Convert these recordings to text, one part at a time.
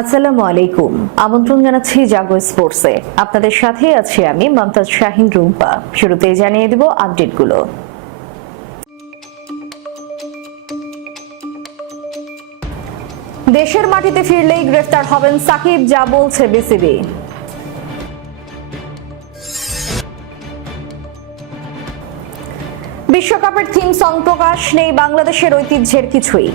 আসসালামু আলাইকুম। আমন্ত্রণ জানাচ্ছি জাগো স্পোর্টসে। আপনাদের সাথে আছি আমি মমতাজ শাহিন রুম্পা। শুরুতেই জানিয়ে দিব আপডেটগুলো। দেশের মাটিতে ফিরলেই গ্রেফতার হবেন সাকিব, যা বলছে বিসিবি। বিশ্বকাপের থিম সং প্রকাশ নেই বাংলাদেশের ঐতিহ্যের কিছুই।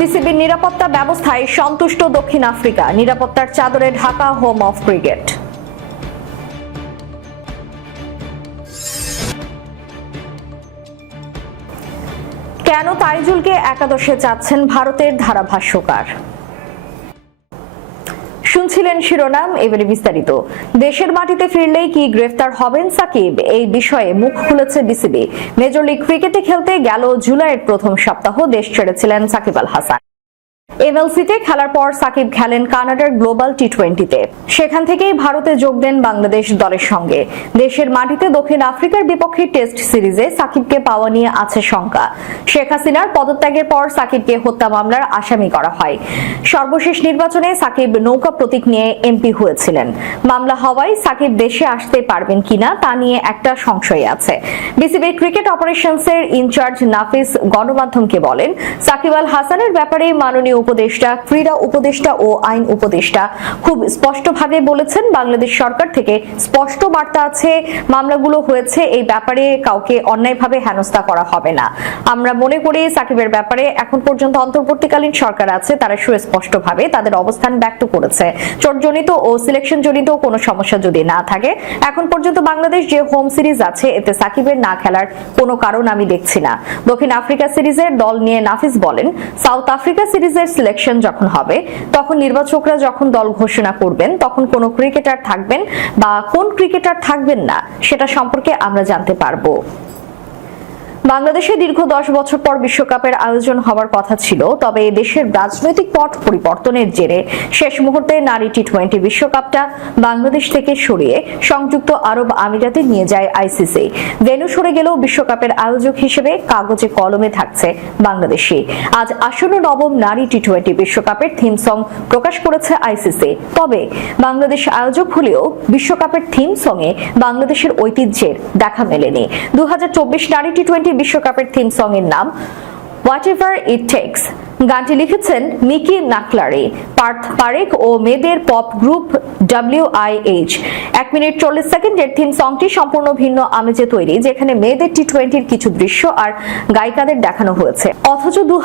বিসিবির নিরাপত্তা ব্যবস্থায় সন্তুষ্ট দক্ষিণ আফ্রিকা। নিরাপত্তার চাদরে ঢাকা হোম অফ ক্রিকেট কেন তাইজুলকে একাদশে চাচ্ছেন ভারতের ধারাভাষ্যকার? শুনছিলেন শিরোনাম, এবারে বিস্তারিত। দেশের মাটিতে ফিরলেই কি গ্রেফতার হবেন সাকিব? এই বিষয়ে মুখ খুলেছে বিসিবি। মেজর লিগ ক্রিকেটে খেলতে গেল জুলাইয়ের প্রথম সপ্তাহ, দেশ ছেড়েছিলেন সাকিব আল হাসান। এমএলসিতে খেলার পর সাকিব খেলেন কানাডার গ্লোবাল টি টোয়েন্টিতে সেখান থেকেই ভারতে যোগ দেন বাংলাদেশ দলের সঙ্গে। দেশের মাটিতে দক্ষিণ আফ্রিকার বিপক্ষে টেস্ট সিরিজে সাকিবকে পাওয়া নিয়ে আছে শঙ্কা। শেখ হাসিনার পদত্যাগের পর সাকিবকে হত্যা মামলার আসামি করা হয়। সর্বশেষ নির্বাচনে সাকিব নৌকা প্রতীক নিয়ে এমপি হয়েছিলেন। মামলা হওয়ায় সাকিব দেশে আসতে পারবেন কিনা তা নিয়ে একটা সংশয় আছে। বিসিবি ক্রিকেট অপারেশনসের ইনচার্জ নাফিস গণমাধ্যমকে বলেন, সাকিব আল হাসানের ব্যাপারে মাননীয় উপদেষ্টা, ক্রীড়া উপদেষ্টা ও আইন উপদেষ্টা। খুব স্পষ্টভাবে বলেছেন বাংলাদেশ সরকার থেকে স্পষ্ট বার্তা আছে, মামলাগুলো হয়েছে, এই ব্যাপারে কাউকে অন্যায়ভাবে হেনস্থা করা হবে না। আমরা মনে করি সাকিবের ব্যাপারে এখন পর্যন্ত অন্তর্বর্তীকালীন সরকার আছে, তারা সুস্পষ্টভাবে তাদের অবস্থান ব্যক্ত করেছে। চোটজনিত ও সিলেকশন জনিত কোনো সমস্যা যদি না থাকে, এখন পর্যন্ত বাংলাদেশ যে হোম সিরিজ আছে, এতে সাকিবের না খেলার কোনো কারণ আমি দেখছি না। দক্ষিণ আফ্রিকা সিরিজের দল নিয়ে নাফিস বলেন, সাউথ আফ্রিকা সিরিজের সিলেকশন যখন হবে, তখন নির্বাচকরা যখন দল ঘোষণা করবেন, তখন কোন ক্রিকেটার থাকবেন বা কোন ক্রিকেটার থাকবেন না, সেটা সম্পর্কে আমরা জানতে পারব। বাংলাদেশে দীর্ঘ দশ বছর পর বিশ্বকাপের আয়োজন হওয়ার কথা ছিল, তবে দেশের রাজনৈতিক পট পরিবর্তনের জেরে শেষ মুহূর্তে নারী টি টোয়েন্টি বিশ্বকাপটা বাংলাদেশ থেকে সরিয়ে সংযুক্ত আরব আমিরাতে নিয়ে যায় আইসিসি। ভেনু সরে গেলেও বিশ্বকাপের আয়োজক হিসেবে কাগজে কলমে থাকছে বাংলাদেশে আজ আসন্ন নবম নারী টি টোয়েন্টি বিশ্বকাপের থিম সং প্রকাশ করেছে আইসিসি। তবে বাংলাদেশ আয়োজক হলেও বিশ্বকাপের থিম সঙ্গে বাংলাদেশের ঐতিহ্যের দেখা মেলেনি। দু হাজার চব্বিশ নারী টি টোয়েন্টি বিশ্বকাপের থিম সং এর নাম হোয়াট এভার ইট টেক্স গানটি লিখেছেন মিকি নাকলারি, পার্থ পারেক ও মেয়েদের pop group W I H. এক মিনিট চল্লিশ সেকেন্ডের থিম সংটি সম্পূর্ণ ভিন্ন আমেজে তৈরি, যেখানে মেয়েদের টি টোয়েন্টির কিছু দৃশ্য আর গায়িকাদের দেখানো হয়েছে। অথচ দু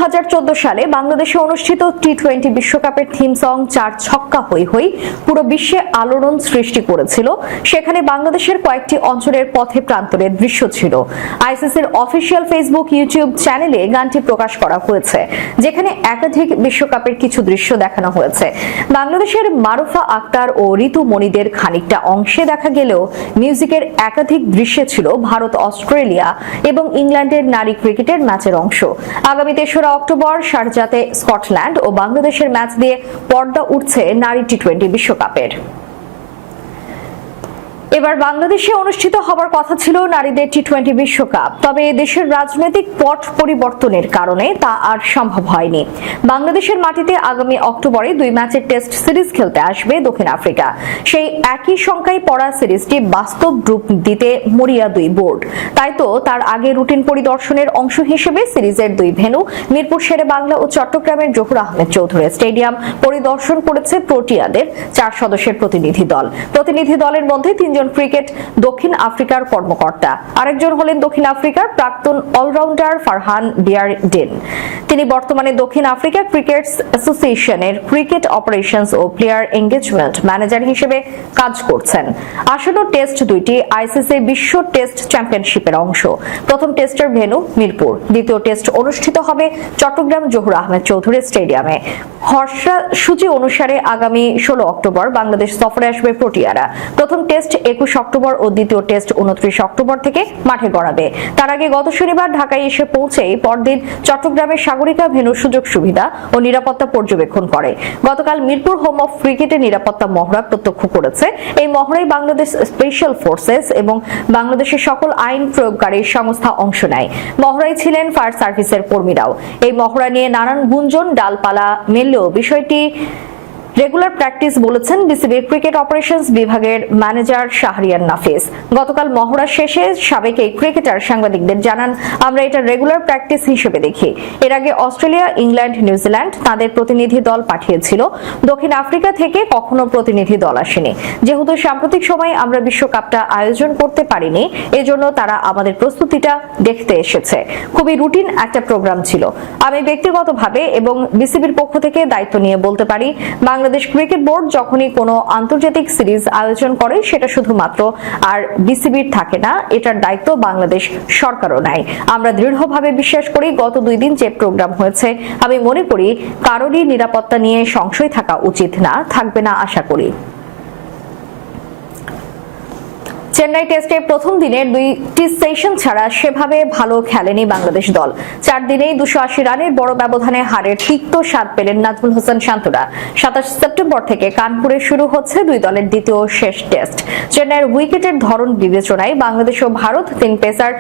সালে বাংলাদেশে অনুষ্ঠিত টি টোয়েন্টি বিশ্বকাপের থিম সং চার ছক্কা হই হই পুরো বিশ্বে আলোড়ন সৃষ্টি করেছিল। সেখানে বাংলাদেশের কয়েকটি অঞ্চলের পথে প্রান্তরের দৃশ্য ছিল। আইসিসির অফিসিয়াল ফেসবুক ইউটিউব চ্যানেলে গানটি প্রকাশ করা হয়েছে, যেখানে একাধিক বিশ্বকাপের কিছু দৃশ্য দেখানো হয়েছে। বাংলাদেশের মারুফা আক্তার ও ঋতু মনিদের খানিকটা অংশে দেখা গেলেও মিউজিকের একাধিক দৃশ্যে ছিল ভারত, অস্ট্রেলিয়া এবং ইংল্যান্ডের নারী ক্রিকেটের ম্যাচের অংশ। আগামী তেসরা অক্টোবর শারজাতে স্কটল্যান্ড ও বাংলাদেশের ম্যাচ দিয়ে পর্দা উঠছে নারী টি টোয়েন্টি বিশ্বকাপের। এবার বাংলাদেশে অনুষ্ঠিত হবার কথা ছিল নারীদের টি টোয়েন্টি বিশ্বকাপ। তবে দেশের রাজনৈতিক পট পরিবর্তনের কারণে তা আর সম্ভব হয়নি। বাংলাদেশের মাটিতে আগামী অক্টোবরে দুই ম্যাচের টেস্ট সিরিজ খেলতে আসবে দক্ষিণ আফ্রিকা। সেই একই সংখ্যায় পড়া সিরিজটি বাস্তব রূপ দিতে মরিয়া দুই বোর্ড। তাই তো তার আগে রুটিন পরিদর্শনের অংশ হিসেবে সিরিজের দুই ভেনু মিরপুর শেরে বাংলা ও চট্টগ্রামের জহুর আহমেদ চৌধুরী স্টেডিয়াম পরিদর্শন করেছে প্রোটিয়াদের চার সদস্যের প্রতিনিধি দল। প্রতিনিধি দলের মধ্যে তিনজন ক্রিকেট দক্ষিণ আফ্রিকার কর্মকর্তা। আরেকজন হলেন দক্ষিণ আফ্রিকার প্রাক্তন অলরাউন্ডার ফারহান বিয়ারডেন। তিনি বর্তমানে দক্ষিণ আফ্রিকা ক্রিকেট অ্যাসোসিয়েশনের ক্রিকেট অপারেশনস ও প্লেয়ার এঙ্গেজমেন্ট ম্যানেজার হিসেবে কাজ করছেন। আসন্ন টেস্ট দুইটি আইসিসি বিশ্ব টেস্ট চ্যাম্পিয়নশিপের অংশ। প্রথম টেস্টের ভেন্যু মিরপুর। দ্বিতীয় টেস্ট অনুষ্ঠিত হবে চট্টগ্রাম জহুর আহমেদ চৌধুরী স্টেডিয়ামে। হর্ষা সূচি অনুসারে আগামী ষোলো অক্টোবর বাংলাদেশ সফরে আসবে প্রোটিয়ারা প্রথম টেস্ট একুশ অক্টোবর ও দ্বিতীয় টেস্ট উনত্রিশ অক্টোবর থেকে মাঠে গড়াবে। তার আগে গত শনিবার ঢাকায় এসে পৌঁছেই পরদিন চট্টগ্রামের সাগরিকা ভেন্যুর সুযোগ সুবিধা ও নিরাপত্তা পর্যবেক্ষণ করে। গতকাল মিরপুর হোম অফ ক্রিকেটে নিরাপত্তা মহড়া প্রত্যক্ষ করেছে। এই মহড়ায় বাংলাদেশ স্পেশাল ফোর্সেস এবং বাংলাদেশের সকল আইন প্রয়োগকারী সংস্থা অংশ নেয়। মহড়ায় ছিলেন ফায়ার সার্ভিসের কর্মীরাও। এই মহড়া নিয়ে নানান গুঞ্জন, ডালপালা মিললেও বিষয়টি রেগুলার প্র্যাকটিস বলেছেন বিসিবির ক্রিকেট অপারেশনস বিভাগের ম্যানেজার শাহরিয়ার নাফিস। গতকাল মহড়া শেষে সাবেক এই ক্রিকেটার সাংবাদিকদের জানান, আমরা এটা রেগুলার প্র্যাকটিস হিসেবে দেখি। এর আগে অস্ট্রেলিয়া, ইংল্যান্ড নিউজিল্যান্ড তাদের প্রতিনিধি দল পাঠিয়েছিল। দক্ষিণ আফ্রিকা থেকে কখনো প্রতিনিধি দল আসেনি। যেহেতু সাম্প্রতিক সময়ে আমরা বিশ্বকাপটা আয়োজন করতে পারিনি, এজন্য তারা আমাদের প্রস্তুতিটা দেখতে এসেছে। খুবই রুটিন একটা প্রোগ্রাম ছিল। আমি ব্যক্তিগতভাবে এবং বিসিবির পক্ষ থেকে দায়িত্ব নিয়ে বলতে পারি বাংলাদেশ ক্রিকেট বোর্ড যখনই কোনো আন্তর্জাতিক সিরিজ আয়োজন করে, সেটা শুধুমাত্র আর বিসিবির থাকে না, এটার দায়িত্ব বাংলাদেশ সরকারও নাই আমরা দৃঢ়ভাবে বিশ্বাস করি, গত দুই দিন যে প্রোগ্রাম হয়েছে, আমি মনে করি কারোরই নিরাপত্তা নিয়ে সংশয় থাকা উচিত না, থাকবে না আশা করি। চেন্নাই টেস্টের প্রথম দিনের দুইটি সেশন ছাড়া সেভাবে ভালো খেলেনি বাংলাদেশ দল। চার দিনেই দুশো আশি রানের বড় ব্যবধানে হারের তিক্ত স্বাদ পেলেন নাজমুল হোসেন শান্তরা। সাতাশ সেপ্টেম্বর থেকে কানপুরে শুরু হচ্ছে দুই দলের দ্বিতীয় শেষ টেস্ট। চেন্নাইয়ের উইকেটের ধরন বিবেচনায় বাংলাদেশ ও ভারত তিন পেসার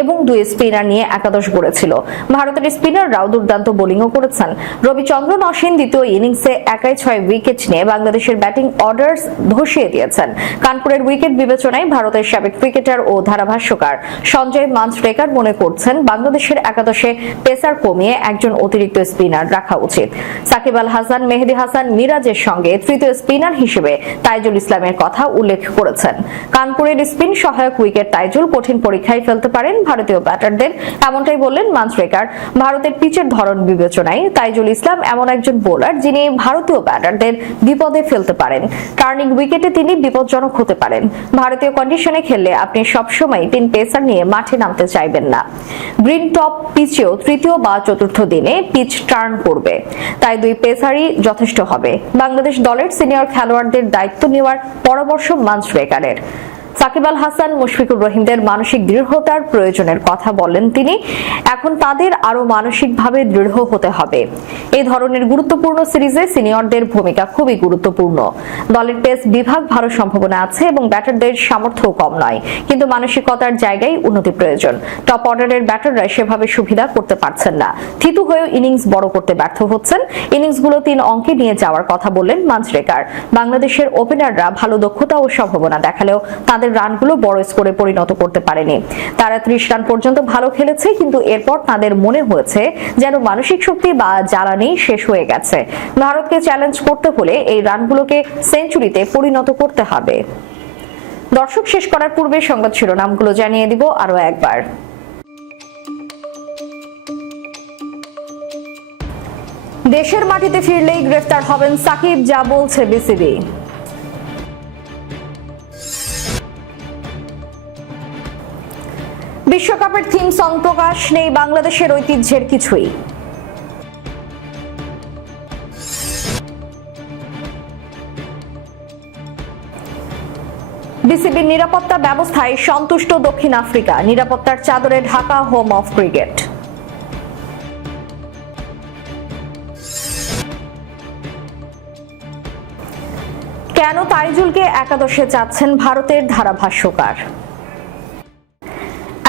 এবং দুই স্পিনার নিয়ে একাদশ গড়েছিল। ভারতের স্পিনাররাও দুর্দান্ত বোলিংও করেছেন। রবিচন্দ্রন অশ্বিন দ্বিতীয় ইনিংসে একাই ছয় উইকেট নিয়ে বাংলাদেশের ব্যাটিং অর্ডার ধসিয়ে দিয়েছেন। কানপুরের উইকেট বিবেচনায় ভারতের সাবেক ক্রিকেটার ও ধারাভাষ্যকার সঞ্জয় মানসরেকার মনে করছেন, বাংলাদেশের একাদশে পেসার কমিয়ে একজন অতিরিক্ত স্পিনার রাখা উচিত। সাকিব আল হাসান, মেহেদি হাসান, মিরাজের সঙ্গে তৃতীয় স্পিনার হিসেবে তাইজুল ইসলামের কথা উল্লেখ করেছেন। কানপুরের স্পিন সহায়ক উইকেট তাইজুল কঠিন পরীক্ষায় ফেলতে পারেন ভারতীয় ব্যাটারদের। এমনটাই বললেন মানসরেকার ভারতের পিচের ধরন বিবেচনায় তাইজুল ইসলাম এমন একজন বোলার যিনি ভারতীয় ব্যাটারদের বিপদে ফেলতে পারেন। টার্নিং উইকেটে তিনি বিপজ্জনক হতে পারেন। ভারতীয় কন্ডিশনে খেললে আপনি সবসময় তিন পেসার নিয়ে মাঠে নামতে চাইবেন না। গ্রিন টপ পিচেও তৃতীয় বা চতুর্থ দিনে পিচ টার্ন করবে। তাই দুই পেসারই যথেষ্ট হবে। বাংলাদেশ দলের সিনিয়র খেলোয়াড়দের দায়িত্ব নেওয়ার পরামর্শ মানসরেকারের সাকিব আল হাসান, মুশফিকুর রহিমদের মানসিক দৃঢ়তার প্রয়োজনের কথা বলেন তিনি। এখন তাদের আরও মানসিকভাবে দৃঢ় হতে হবে। এই ধরনের গুরুত্বপূর্ণ সিরিজে সিনিয়রদের ভূমিকা খুবই গুরুত্বপূর্ণ। দলের পেস বিভাগ ভালো সম্ভাবনা আছে এবং ব্যাটারদের সামর্থ্য কম নয়, কিন্তু মানসিকতার জায়গায় উন্নতি প্রয়োজন। টপ অর্ডারের ব্যাটাররা সেভাবে সুবিধা করতে পারছেন না। থিতু হয়েও ইনিংস বড় করতে ব্যর্থ হচ্ছেন। ইনিংসগুলো তিন অঙ্কে নিয়ে যাওয়ার কথা বললেন মানসরেকার বাংলাদেশের ওপেনাররা ভালো দক্ষতা ও সম্ভাবনা দেখালেও তাদের রানগুলো বড় স্কোরে পরিণত করতে পারেনি। তারা ত্রিশ রান পর্যন্ত ভালো খেলেছে, কিন্তু এরপর তাদের মনে হয়েছে যেন মানসিক শক্তি বা জ্বালানি শেষ হয়ে গেছে। ভারতকে চ্যালেঞ্জ করতে হলে এই রানগুলোকে সেঞ্চুরিতে পরিণত করতে হবে। দর্শক, শেষ করার পূর্বে সংবাদ শিরোনামগুলো জানিয়ে দিব আরও একবার। দেশের মাটিতে ফিরলেই গ্রেফতার হবেন সাকিব, যা বলছে বিসিবি। বিশ্বকাপের থিম সং প্রকাশ নেই বাংলাদেশের ঐতিহ্যের কিছুই। বিসিবির নিরাপত্তা ব্যবস্থায় সন্তুষ্ট দক্ষিণ আফ্রিকা। নিরাপত্তার চাদরে ঢাকা হোম অফ ক্রিকেট কেন তাইজুলকে একাদশে চাচ্ছেন ভারতের ধারাভাষ্যকার?